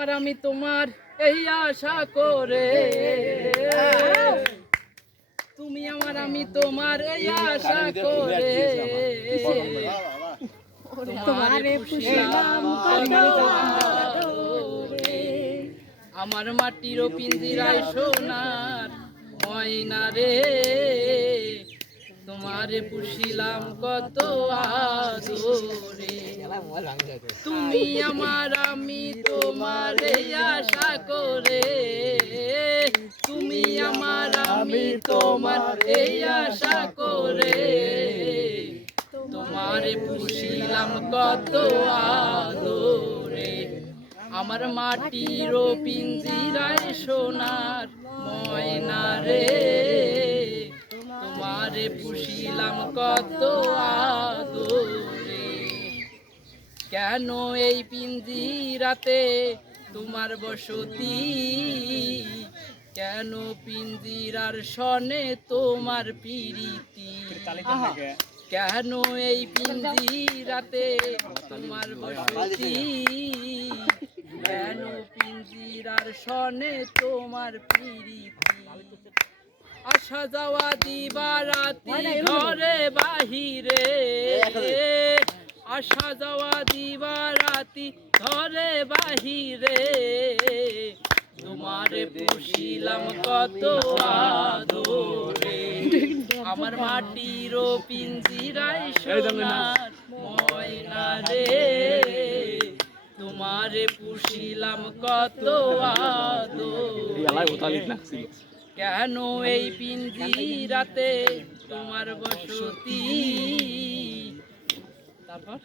আর আমি তোমার এই আশা করে, তুমি আমার আমি তোমার এই আশা করে, তোমারে পুষিলাম কত আদরে। আমার মাটির পিঞ্জিরায় সোনার ময়না রে, তোমারে পুষিলাম কত আদরে। তুমি আমার আমি তোমার এই আশা করে, তুমি আমার আমি তোমার এই আশা করে, তোমারে পুষিলাম কত আদরে। আমার মাটির পিঞ্জিরায় সোনার ময়না রে, তোমারে পুষিলাম কত আদরে। কেন এই পিঞ্জিরাতে তোমার বসতি, কেন পিঞ্জিরার সনে তোমার প্রীতি, কেন এই পিঞ্জিরাতে তোমার বসতি, কেন পিঞ্জিরার সনে তোমার প্রীতি। আসা যাওয়া দিবা রাতি ঘরে বাহিরে, আসা যাওয়া দিবা রাতি ঘরে বাহিরে, তোমারে পুষিলাম কত আদরে। আমার মাটির পিঞ্জিরায় সোনার ময়না রে, তোমারে পুষিলাম কত আদরে। কেন এই পিঞ্জিরাতে তোমার বসতি। তারপর